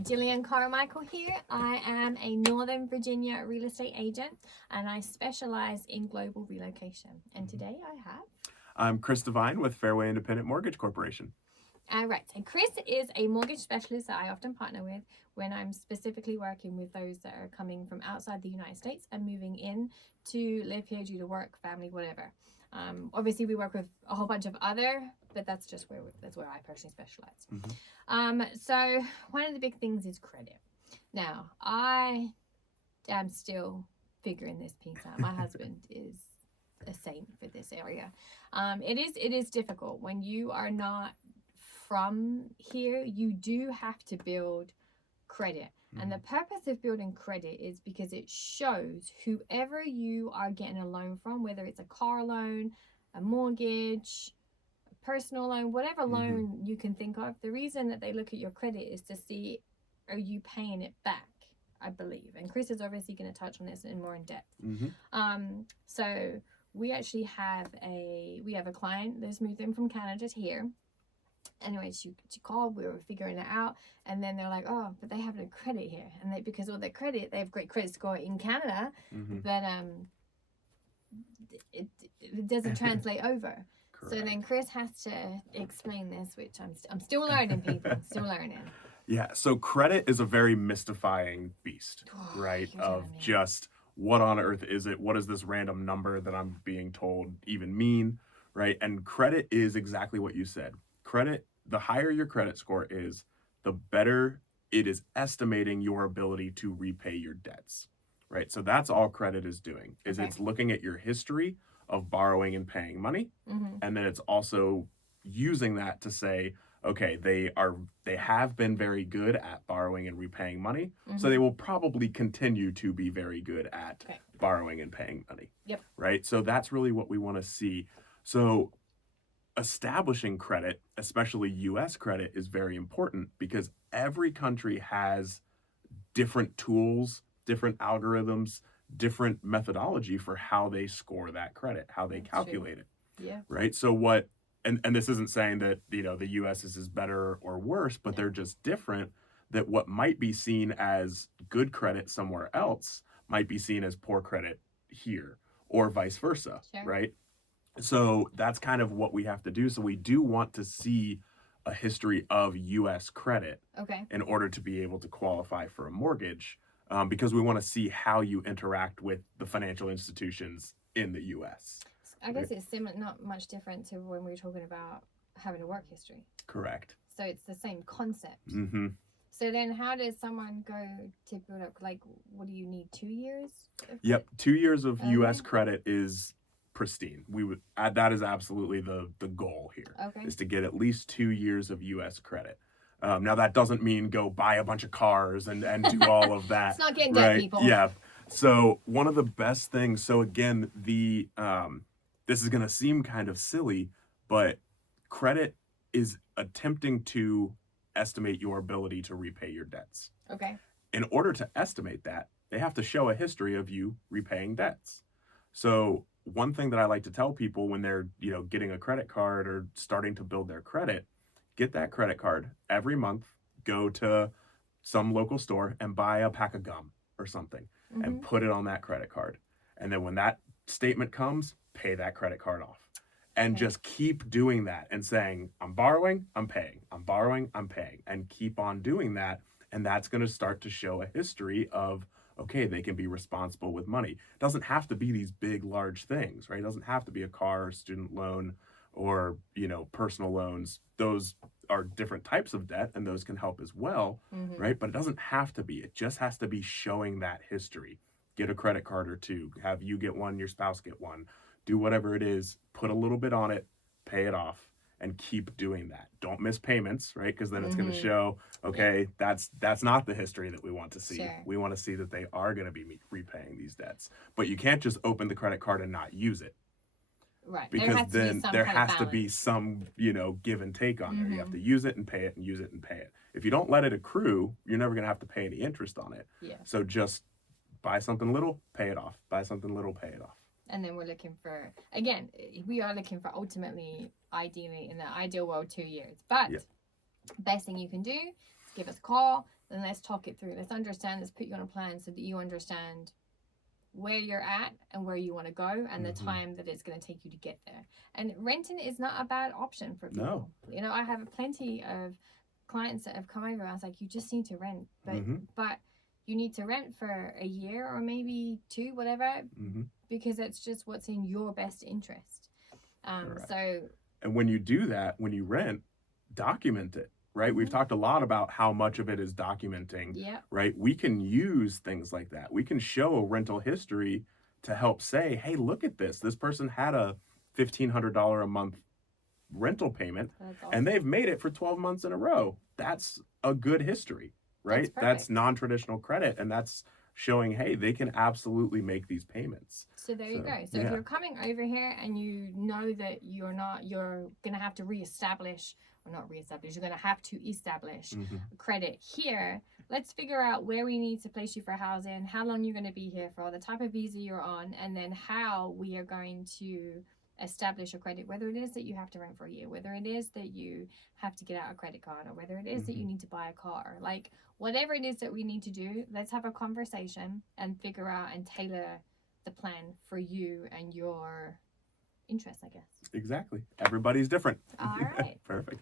Jillian Carmichael here. I am a Northern Virginia real estate agent and I specialize in global relocation. And today I have... I'm Chris Devine with Fairway Independent Mortgage Corporation. Right, and Chris is a mortgage specialist that I often partner with when I'm specifically working with those that are coming from outside the United States and moving in to live here due to work, family, whatever. Obviously, we work with a whole bunch of other, but that's where I personally specialize. So one of the big things is credit. Now, I am still figuring this piece out. My husband is a saint for this area. It is difficult when you are not from here. You do have to build credit. And the purpose of building credit is because it shows whoever you are getting a loan from, whether it's a car loan, a mortgage, a personal loan, whatever loan you can think of, the reason that they look at your credit is to see, are you paying it back, I believe. And Chris is obviously going to touch on this in more in depth. So we actually have a client that's moved in from Canada to here. Anyway, she called, we were figuring it out, and then they're like, oh, but they have no credit here, and because all their credit, they have great credit score in Canada, but it doesn't translate over. Correct. So then Chris has to explain this, which I'm still learning, people, still learning. Yeah, so credit is a very mystifying beast, right? Of just what on earth is it? What does this random number that I'm being told even mean, right? And credit is exactly what you said. Credit, the higher your credit score is, the better it is estimating your ability to repay your debts, right? So that's all credit is doing, is it's looking at your history of borrowing and paying money. And then it's also using that to say, okay, they have been very good at borrowing and repaying money. So they will probably continue to be very good at borrowing and paying money. Right? So that's really what we want to see. So establishing credit, especially U.S. credit, is very important because every country has different tools, different algorithms, different methodology for how they score that credit, how they calculate it. Right? So what, and this isn't saying that, the U.S. is better or worse, but they're just different, that what might be seen as good credit somewhere else might be seen as poor credit here, or vice versa, right? So that's kind of what we have to do. So we do want to see a history of U.S. credit in order to be able to qualify for a mortgage, because we want to see how you interact with the financial institutions in the U.S. I guess it's similar, not much different to when we were talking about having a work history. Correct. So it's the same concept. So then how does someone go to build up, what do you need, 2 years? Yep, 2 years of U.S. credit is pristine. That is absolutely the goal here, is to get at least 2 years of U.S. credit. Now that doesn't mean go buy a bunch of cars and do all of that. It's not getting debt, people. Yeah. So one of the best things, so again, this is going to seem kind of silly, but credit is attempting to estimate your ability to repay your debts. In order to estimate that, they have to show a history of you repaying debts. So one thing that I like to tell people when they're, getting a credit card or starting to build their credit, get that credit card every month, go to some local store and buy a pack of gum or something and put it on that credit card. And then when that statement comes, pay that credit card off. And just keep doing that and saying, I'm borrowing, I'm paying. I'm borrowing, I'm paying. And keep on doing that. And that's going to start to show a history of, okay, they can be responsible with money. It doesn't have to be these big, large things, right? It doesn't have to be a car, student loan, or, personal loans. Those are different types of debt, and those can help as well, right? But it doesn't have to be. It just has to be showing that history. Get a credit card or two. Have you get one, your spouse get one. Do whatever it is. Put a little bit on it. Pay it off. And keep doing that. Don't miss payments, right? Because then it's going to show, okay, that's not the history that we want to see. We want to see that they are going to be repaying these debts. But you can't just open the credit card and not use it. Right. Because there has to be some, give and take on there. You have to use it and pay it and use it and pay it. If you don't let it accrue, you're never going to have to pay any interest on it. So just buy something little, pay it off. Buy something little, pay it off. And then we're looking for, again, we are looking for ultimately, ideally, in the ideal world, 2 years. But the best thing you can do is give us a call, then let's talk it through. Let's understand, let's put you on a plan so that you understand where you're at and where you want to go and the time that it's going to take you to get there. And renting is not a bad option for people. No. You know, I have plenty of clients that have come over. I was like, you just need to rent, but you need to rent for a year or maybe 2, whatever, because it's just what's in your best interest. So, and when you do that, when you rent, document it, right? We've talked a lot about how much of it is documenting, right? We can use things like that. We can show a rental history to help say, hey, look at this. This person had a $1,500 a month rental payment, and they've made it for 12 months in a row. That's a good history, right? That's non-traditional credit, and that's showing, hey, they can absolutely make these payments. So there you go. So if you're coming over here and you know that you're going to have to reestablish, or not reestablish, you're going to have to establish credit here, let's figure out where we need to place you for housing, how long you're going to be here for, the type of visa you're on, and then how we are going to establish a credit, whether it is that you have to rent for a year, whether it is that you have to get out a credit card, or whether it is that you need to buy a car. Like, whatever it is that we need to do, let's have a conversation and figure out and tailor the plan for you and your interests, I guess. Exactly. Everybody's different. All right. Perfect.